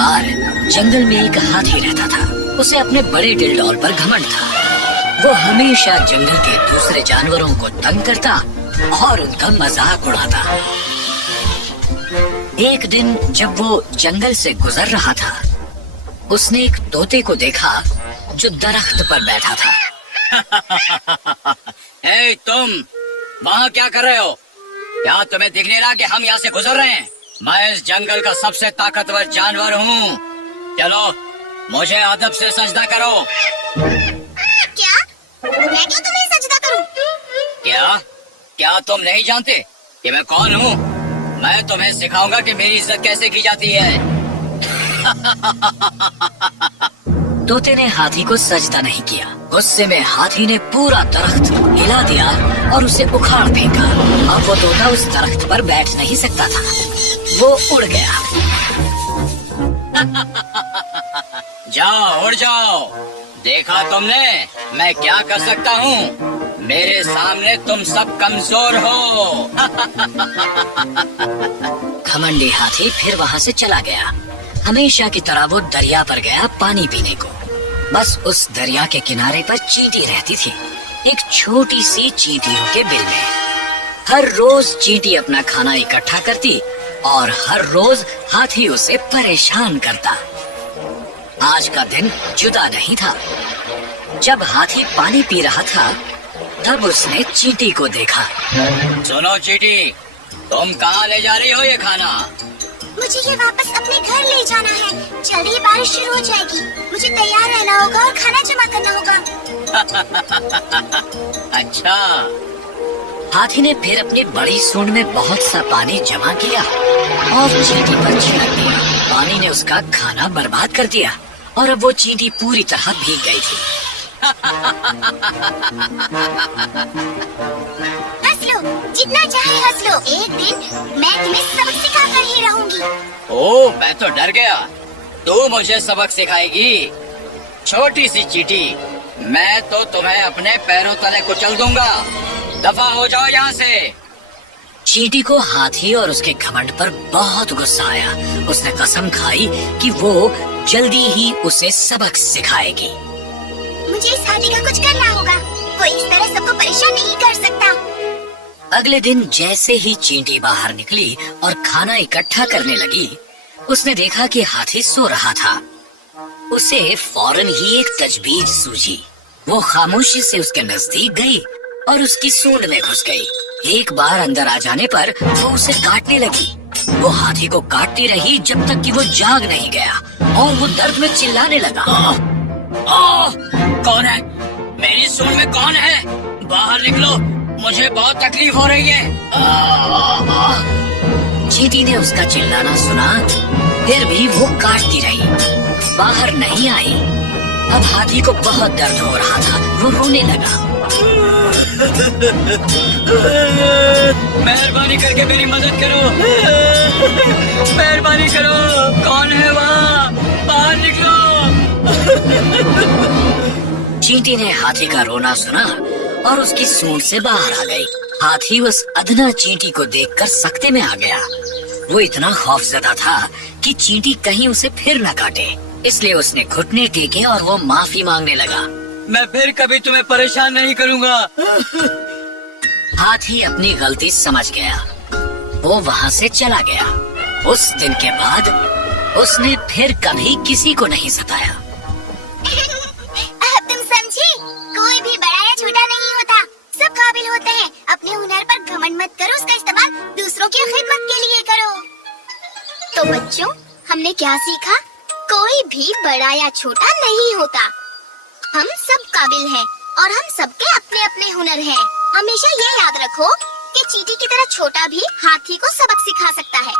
बार जंगल में एक हाथी रहता था। उसे अपने बड़े डिलडोर पर घमंड था। वो हमेशा जंगल के दूसरे जानवरों को तंग करता और उनका मजाक उड़ाता। एक दिन जब वो जंगल से गुजर रहा था, उसने एक तोते को देखा जो दरख्त पर बैठा था। हे तुम वहाँ क्या कर रहे हो? क्या तुम्हें दिख नहीं रहा कि हम यहाँ से गुजर रहे हैं? मैं इस जंगल का सबसे ताकतवर जानवर हूँ। चलो मुझे अदब से सजदा करो। क्या? मैं क्यों तुम्हें सजदा करूं? क्या तुम नहीं जानते कि मैं कौन हूँ? मैं तुम्हें सिखाऊंगा कि मेरी इज्जत कैसे की जाती है। तोते ने हाथी को सजदा नहीं किया। गुस्से में हाथी ने पूरा दरख्त हिला दिया और उसे उखाड़ फेंका। अब वो तोता उस दरख्त पर बैठ नहीं सकता था, वो उड़ गया। जाओ उड़ जाओ। देखा तुमने मैं क्या कर सकता हूँ? मेरे सामने तुम सब कमजोर हो। घमंडी हाथी फिर वहाँ से चला गया। हमेशा की तरह वो दरिया पर गया पानी पीने को। बस उस दरिया के किनारे पर चींटी रहती थी, एक छोटी सी चींटियों के बिल में। हर रोज चींटी अपना खाना इकट्ठा करती और हर रोज हाथी उसे परेशान करता। आज का दिन जुदा नहीं था। जब हाथी पानी पी रहा था, तब उसने चींटी को देखा। सुनो चींटी, तुम कहाँ ले जा रही हो ये खाना? मुझे ये वापस अपने घर ले जाना है। जल्दी बारिश शुरू हो जाएगी। मुझे तैयार रहना होगा और खाना जमा करना होगा। अच्छा। हाथी ने फिर अपनी बड़ी सूंड में बहुत सा पानी जमा किया और चींटी पर छिड़क दिया। पानी ने उसका खाना बर्बाद कर दिया और अब वो चींटी पूरी तरह भीग गई थी। हंस लो, जितना चाहे हंस लो। एक दिन मैं तुम्हें सबक सिखा कर ही रहूंगी। ओह, मैं तो डर गया। तू मुझे सबक सिखाएगी? छोटी सी चींटी, मैं तो तुम्हें अपने पैरों तले कुचल दूंगा। दफा हो जाओ यहाँ से। चींटी को हाथी और उसके घमंड पर बहुत गुस्सा आया। उसने कसम खाई कि वो जल्दी ही उसे सबक सिखाएगी। मुझे इस हाथी का कुछ करना होगा। वो इस तरह सबको परेशान नहीं कर सकता। अगले दिन जैसे ही चींटी बाहर निकली और खाना इकट्ठा करने लगी, उसने देखा कि हाथी सो रहा था। उसे फौरन ही एक तजवीज सूझी। वो खामोशी से उसके नजदीक गई और उसकी सूंड में घुस गई। एक बार अंदर आ जाने पर वो उसे काटने लगी। वो हाथी को काटती रही जब तक कि वो जाग नहीं गया और वो दर्द में चिल्लाने लगा। कौन है? मेरी सूंड में कौन है? बाहर निकलो, मुझे बहुत तकलीफ हो रही है। चींटी ने उसका चिल्लाना सुना, फिर भी वो काटती रही, बाहर नहीं आई। अब हाथी को बहुत दर्द हो रहा था, वो रोने लगा। मेहरबानी करके मेरी मदद करो। मेहरबानी करो, कौन है वहाँ? बाहर निकलो। चींटी ने हाथी का रोना सुना और उसकी सूंड से बाहर आ गई। हाथी उस अदना चींटी को देखकर सकते में आ गया। वो इतना खौफजदा था कि चींटी कहीं उसे फिर न काटे, इसलिए उसने घुटने टेके और वो माफी मांगने लगा। मैं फिर कभी तुम्हें परेशान नहीं करूँगा। हाथी अपनी गलती समझ गया। वो वहाँ से चला गया। उस दिन के बाद उसने फिर कभी किसी को नहीं सताया। अब तुम समझे? कोई भी बड़ा या छोटा नहीं होता, सब काबिल होते हैं। अपने हुनर पर घमंड मत करो, उसका इस्तेमाल दूसरों की खिदमत के लिए करो। तो बच्चों, हमने क्या सीखा? कोई भी बड़ा या छोटा नहीं होता। हम सब काबिल हैं और हम सबके अपने अपने हुनर हैं। हमेशा ये याद रखो कि चींटी की तरह छोटा भी हाथी को सबक सिखा सकता है।